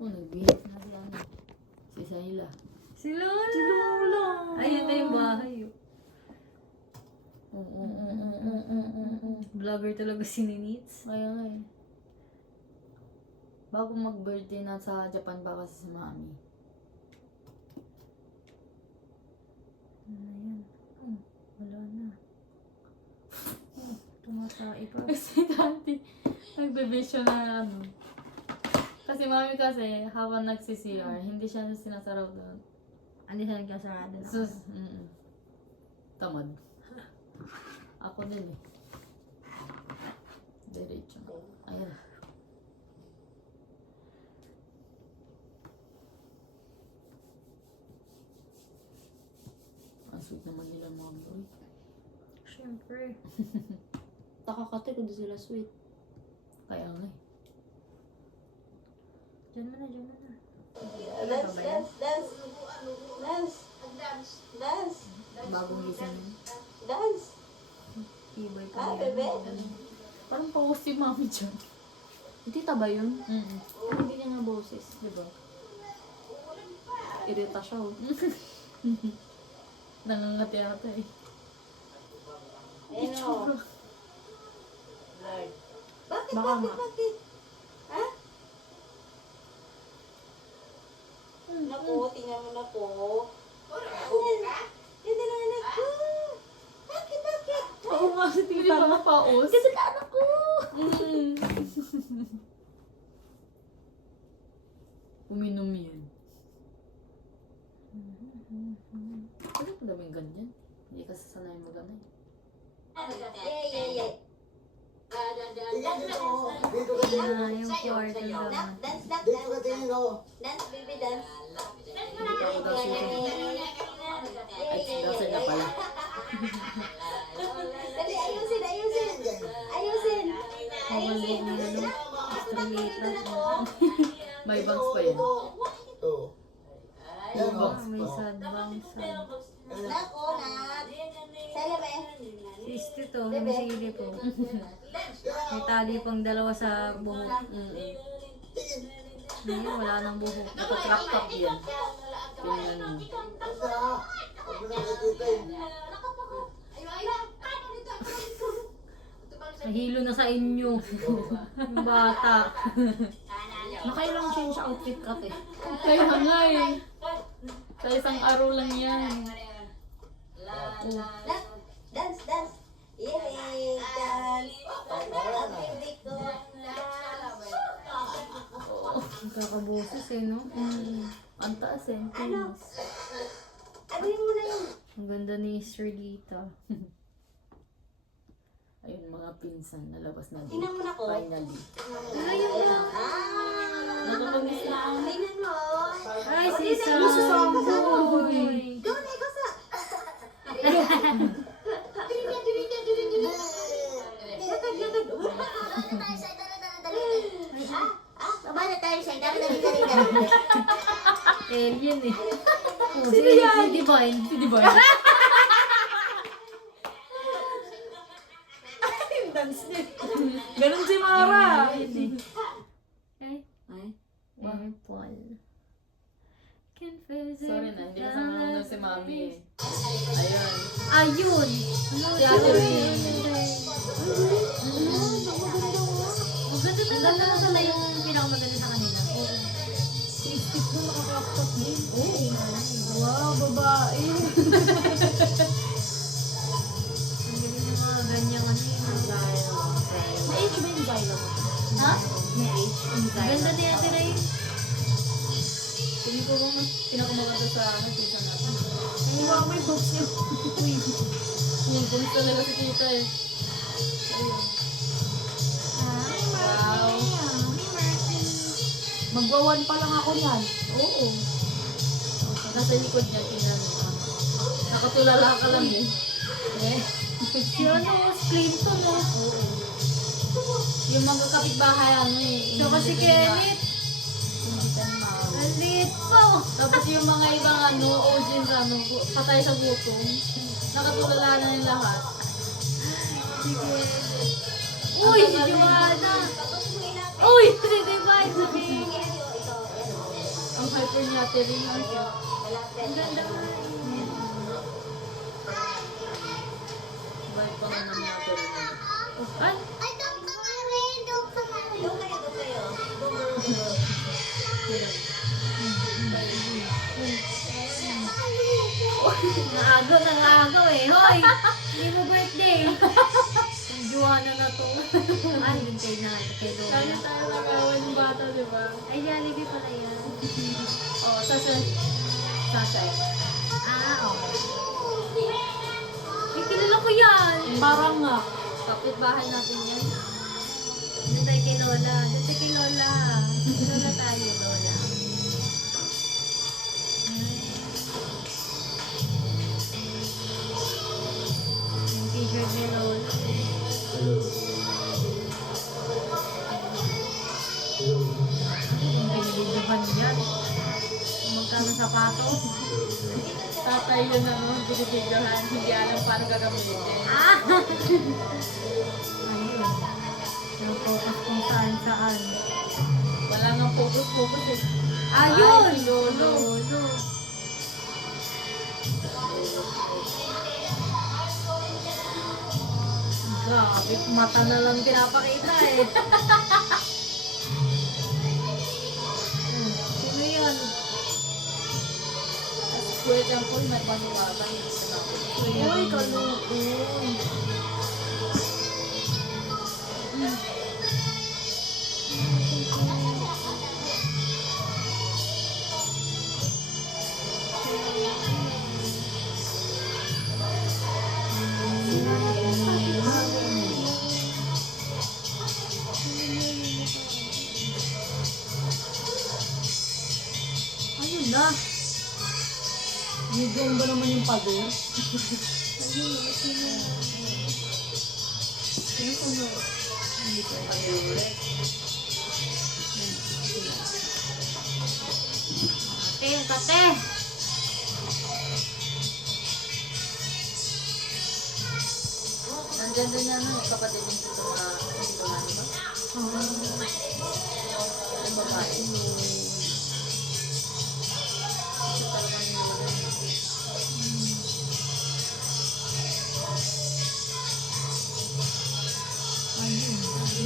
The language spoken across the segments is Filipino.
Oh, nagbihis na si ano. Si Sayla. Si Lola! Ayun na yung bahay. Oo. Vlogger talaga si Ninits. Kaya nga eh. Bago mag-birthday na sa Japan ba kasi si Mami. Ayan. Oh, wala na. Oh, tumatay pa. Kasi dati, nagbe-vision na ano. Kasi Mami kasi, habang nagsi-CR, hindi siya sinasaraw doon. Hindi siya nagkasarado na. Sus, tamad. Ako din eh. Diretso. Ayan. Ang sweet naman nila mga boy. Siyempre. Takakate ko doon sila sweet. Kaya nga eh. Diyan mo na, diyan mo na. Dance, dance, dance. Dance. Dance. Bagong gising yun. Dance. Ibay ka Ah, na. bebe. Parang paus si Mami dyan. Hindi taba yun. Mm-mm. Hindi niya nga boses. Diba? Irita siya oh. Nangangati ata eh. Ayun o. Bakit, Baka nga. bakit? Ha? Naku, tingnan mo na po. Ganda ng anak ko. Bakit? Oo nga, hindi ba nga paus? Ganda ng anak ko. Uminom yan. Ano po daming ganyan? Hindi ka sasanay mo ganyan. Yay. Yung kwarto naman. Dance, Dance, baby, dance. Hindi ako daw shooting. Ay, daw na pala. Dali, ayusin. Mawalog na ano. Estrelita. May bangs pa yan. May bangs May pa. sad bang sad. Nako, nak. Sala ba eh? Sisti to, yung sili po. May tali pang dalawa sa buhok. Ngayon, wala nang buhok. Nakakrap-krap yan. Tingnan mo. Nahilo na sa inyo. Yung bata. Nakailang change outfit ka eh. Kaya nga eh. Sa isang araw lang yan. Dance. Yay, dance. Ang baby ko. Ang kakaboses eh, no? Ang taas eh. Ano? Abuhin mo na yun. Ang ganda ni Estrelita. Ayun, mga pinsan. Nalabas na din. Tingnan mo na ko. Finally. Ayun na. Nakakamiss na ako. Tingnan mo. Ay, si Tingnan mo sa Samboy! Doon, ikaw sa... Baba na tayo siya. Dali. Alien eh. Oh, si Divine. Si Divine. Dance niya. Ganun si Mara. Alien eh. Ay, Ay. Paul. Confess Sorry na, hindi kasama nung si Mami eh. Ayun. Ayun! Si Ate Rin. Maganda talaga na yung pinakamaganda sa kanila. Si Steve na naka-crop din. Wow, babae. Ang galing ng mga ganyang ano yun. May age ba yung Zylo? Ha? May age yung Zylo? Ganda ni Ate Ray. Tingin ko bang pinakamaganda sa season natin. Wow, may boobs niya. Pumupunta talaga si Tita eh. Ayun. Wow. Magwawan pa lang ako yan. Oo. Nasa likod niya, tingnan mo. Nakatulala ka lang eh. Si ano, Clinton no? Oo. Yung mga kapitbahay ano eh. Tsaka si Kenneth. Hindi ka na maawa. Ang liit po. Tapos yung mga ibang ano, audience ano, patay sa gutom. Nakatulala na yung lahat. Sige. Uy, si Joanna. Uy, si Divine. Sabi. Catherine. Ang ganda nga. Bye pa nga ng Catherine. Oh, ay! Nangaagaw eh. Hoy! Hindi mo birthday. Yung Joanna na to. Ay, dun kay Kaya Lola. tayo nakawan yung bata, di ba? Ay, Jollibee pala yan. Oo, Sasha. Okay. Ay, kilala ko yan. Parang nga. Kapit-bahay natin yan. Doon tayo kay Lola. Doon tayo kay Lola. Lola tayo, Lola. Yung t-shirt ni Lola. Yung binibidyohan yan. Kung magkano sapatos. Tatay yun ano, binibigyohan. Hindi alam paano gagamitin. Ayun. Yung focus kung saan saan. Wala nga focus eh. Ayun! Ay, si Lolo. Lolo. Grabe, mata na lang pinapakita eh. Sino yan? Kuya Temple, may paniwala. Uy, kalukon. Ayun na. Medium ba naman yung pader? Hindi ko pag-ulit. Kate, yung kate. Nandyan din yan, kapatid yung dito na dito na, di ba? Yung babae. Kasi talaga nila. Ayun, si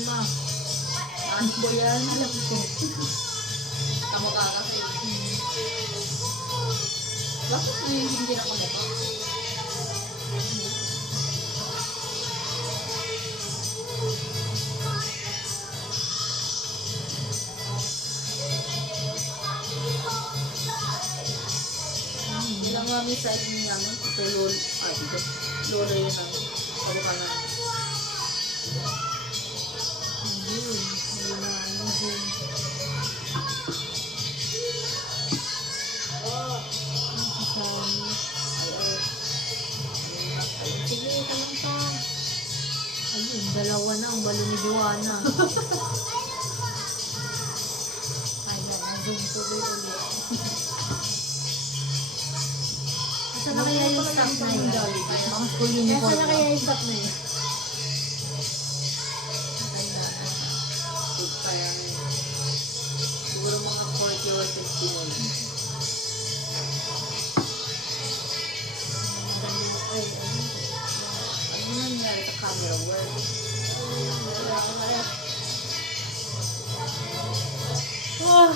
Ima. Ano ko yan? Alam ko. Kamukha kasi. Bakit hindi na kamukha? Ilang mami sa inyo namin, ito lolo, dito, lolo yun ang kamukha na. Ayun, wala na dun. Kasama. Sige, ito lang to. Ayun, dalawa na ang balo ni Joanna. Ayan, na-zoom tuloy ulit. Asa na kaya yung stock na yun? Mga school Asa uniform. na kaya yung stock na yun? Kaya, siguro mga 40 or 50 mo yun. Ano nangyari sa camera work? Oh!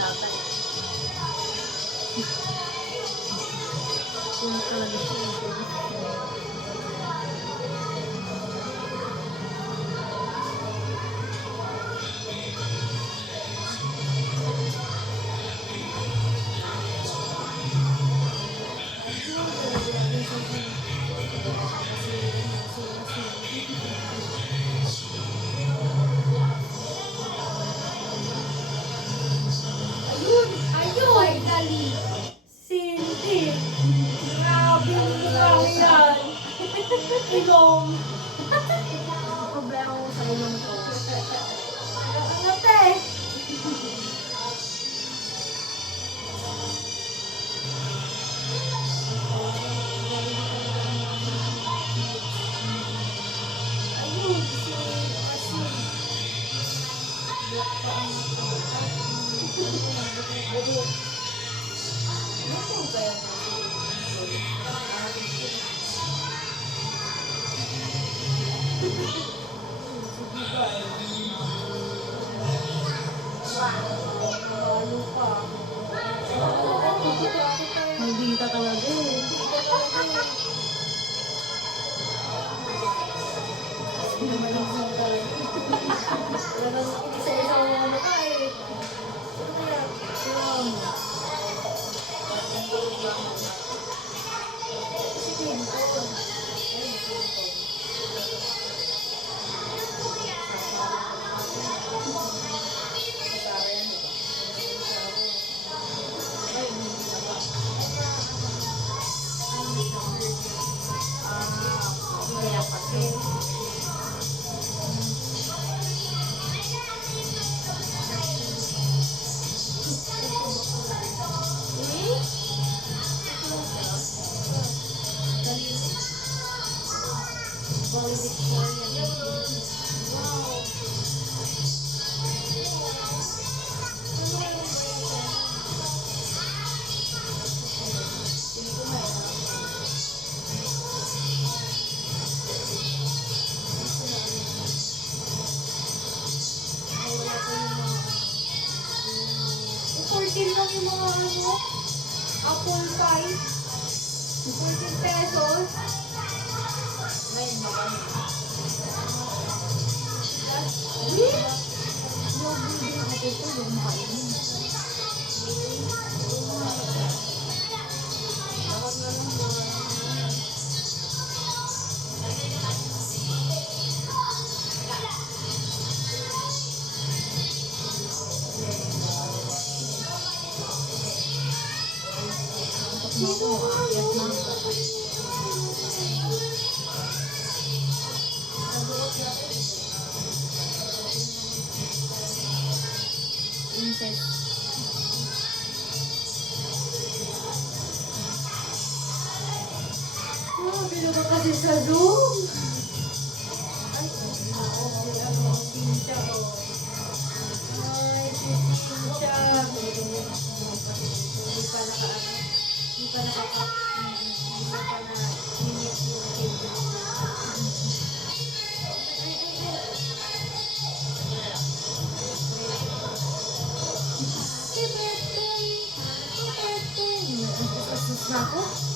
tatay. Kung talaga siya. Ayun! Ayun! Finally! Cindy! Grabe yung mukha yan! Ilong! Problema ko sa ilong ko. Angat eh! Ayun! Si Asin! Maldita talaga eh. Isa-isa mo mukha eh. Ano kaya? Si Clinton. Kaya kasi. Lang yung mga ano, apple pie. 14 pesos. May mga Princess. oh, binuka kasi sa Zoom. Ay, ano, Cynthia, oh. Ay, si Cynthia. Hindi pa naka-ano. Hindi pa na-minute yung Cynthia. Happy birthday! Happy birthday! Sus na ako.